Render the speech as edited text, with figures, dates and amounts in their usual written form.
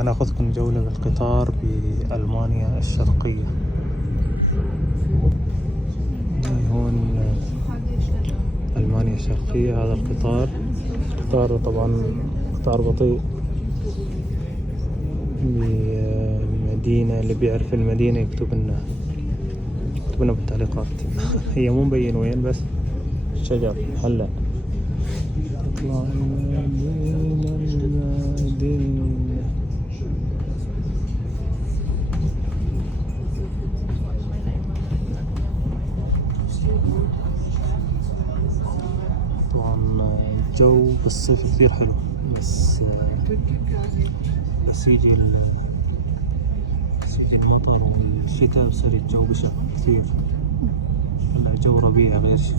أنا أخذكم جولة بالقطار بألمانيا الشرقية. هون ألمانيا الشرقية، هذا القطار. قطار طبعا قطار بطيء بمدينة. اللي بيعرف المدينة يكتب لنا بالتعليقات. هي مو مبين وين، بس شجر هلا. نطلع المدينة. طبعا الجو بالصيف كثير حلو، بس يجي المطر والشتاء بصير الجو بشع كثير. هلا جو ربيع غير شكل.